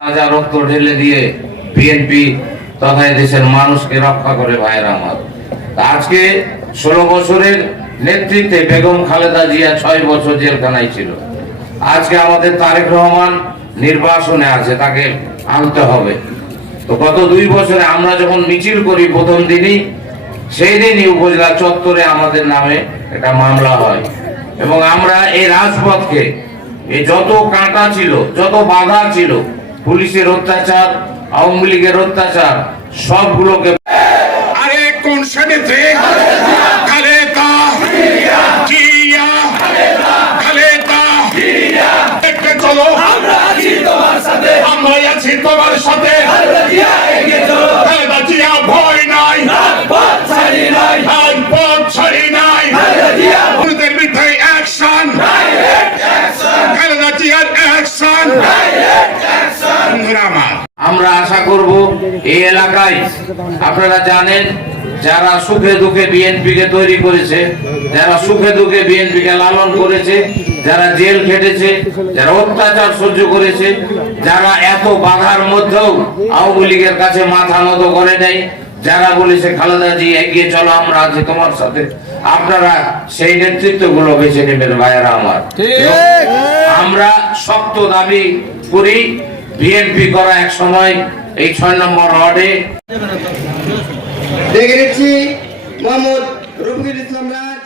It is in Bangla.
হাজার রক্ত ঢেলে দিয়ে বিএনপি তথা দেশের মানুষকে রক্ষা করে ভাইয়ের আমার। আজকে ষোলো বছরের নেতৃত্বে বেগম খালেদা জিয়া ছয় বছর জেলখানায় ছিল। আজকে আমাদের তারেক রহমান নির্বাসনে আছে, তাকে আনতে হবে। তো গত দুই বছরে আমরা যখন মিছিল করি প্রথম দিনই, সেই দিনই উপজেলা চত্বরে আমাদের নামে একটা মামলা হয়। এবং আমরা এই রাজপথকে, এই যত কাঁটা ছিল, যত বাধা ছিল পুলিশের অত্যাচার আওয়ামী লীগের অত্যাচার সবগুলোকে আরে কোন শ্রেণীতে খালেদা। জিয়া। খালেদা। দেখতে চলো। আমরা আছি তোমার সাথে। আমরা আছি তোমার সাথে। খালেদা এগিয়ে চলো। খালেদা জিয়া ভয় নাই। রাজপথ ছাড়ি নাই। আর পথ ছাড়ি নাই। খালেদা জিয়া। বিরুদ্ধে অ্যাকশন ডাইরেক্ট অ্যাকশন খালেদা জিয়ার অ্যাকশন ডাইরেক্ট অ্যাকশন বন্ধুরা আমার আশা করব এই এলাকায় আপনারা জানেন যারা সুখে দুঃখে বিএনপি কে তৈরি করেছে যারা সুখে দুঃখে বিএনপি কে লালন করেছে যারা জেল খেটেছে যারা অত্যাচার সহ্য করেছে যারা এত বাধার মধ্যেও আওয়ামী লীগের কাছে মাথা নত করে নেই যারা বলেছে খালেদা জি এগিয়ে চলো আমরা আছি তোমার সাথে। আপনারা সেই নেতৃত্বগুলো বেছে নেবেন ভাইয়েরা আমার। আমরা শক্ত দাবি করি বিএনপি করা এক সময় এই ছয় নম্বর ওয়ার্ডে। দেখে নিচ্ছি মোহাম্মদ রফিকুল ইসলাম রায়।